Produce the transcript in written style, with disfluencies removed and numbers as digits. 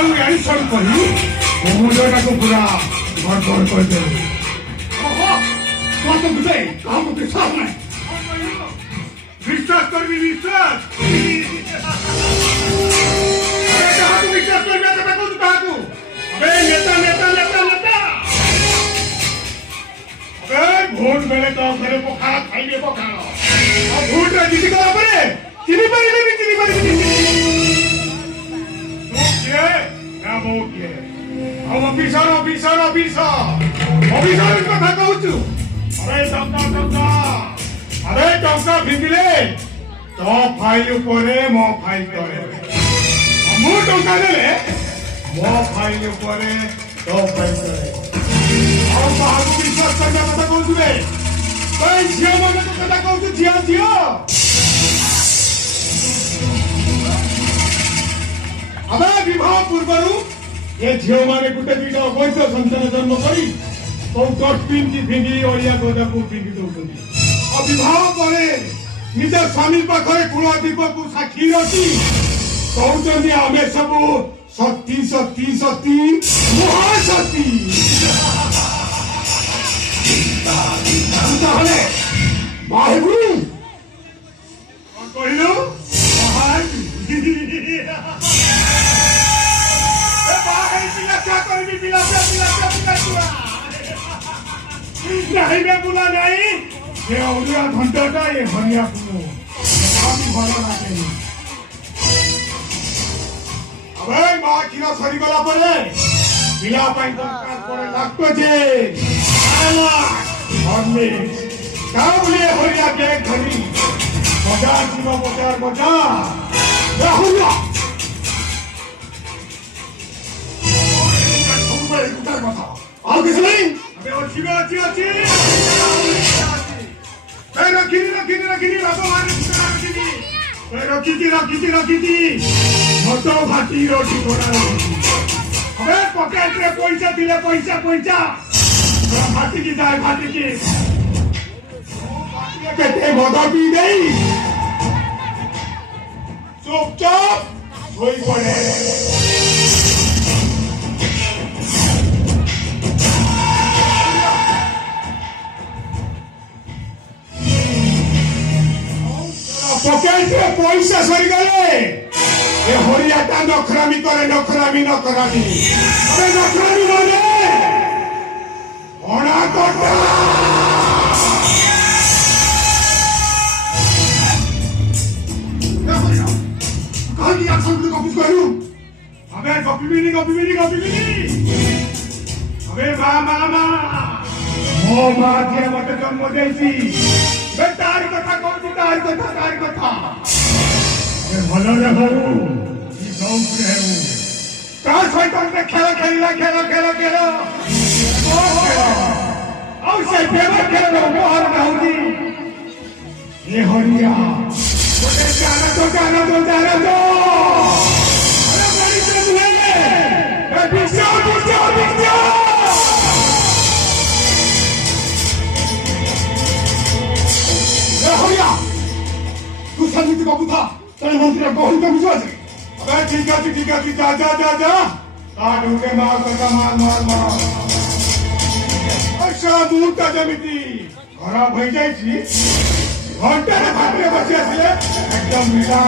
सकाळू यानी सर करी मुंडटा को पूरा गड़बड़ कर दे ओहो तो बुझे काम के सामने विश्वास कर भी विश्वास अरे कहां तू विश्वास कर मैं कहता तू कहां तू अबे नेता नेता नेता नेता अबे वोट मेरे तो घरे को खा खाइए को खा अब वोट जीत गया परे चिनी परी अब ऑफिसर कथा कहूँ अरे टंका भिंगिले तो फाइल उपरे मो फाइल करे मु टंका देले मो फाइल उपरे तो फाइल करे और बाहर विश्वास करने कथा कहूँ कोई झियो मन कथा कहूँ झियो अब विवाह पूर्व ये झील मैंने गोटे दुईट अवैध संतान जन्म कर डस्टबिन की फिंगी अड़िया गजा को फिंगी दौरान और बह निज स्वामी पाखे कुलदीप को साक्षी रखी कहते आम सब सती सती सती महासती बाहू कहलु नहीं मैं बुला नहीं ये औरिया घंटा ये हरिया को भल लगे अबे माँ क्षीर सरी गला परे पिला पाई दरकार पड़े लागतो जे हरिया के घड़ी बजार जीव बजार राहुलिया और किस नहीं अबे अच्छी रखी मोटो भाटी रोटी घोड़ा अबे पॉकेट रे पैसा दिले पैसा भाटी की जाए भाटी की कहते भगा पी गई चुपचाप सोई पड़े पॉकेट रे पैसा सरी गले ये हरियाटा नखरामी करे नखरामी अबे नखरामी माने ओणा कोटा कहां की एक्शन को कॉपी करू अबे कॉपी अबे मामा ओ मां के मत जन्म देसी तारी कथा कहूँ तारी कथा भल रे हूँ कार सहित खेल से फेवर खेल मोहर कहूँ ये हरिया जाना तो अरे बड़ी से तू समिति बाबू था तेरे मंत्री बहुत विश्वास है अबे ठीक है जा काटूंगे मार अच्छा मुहूर्त जमिति खराब हो जाए घंटे भाटे बचे एकदम मिला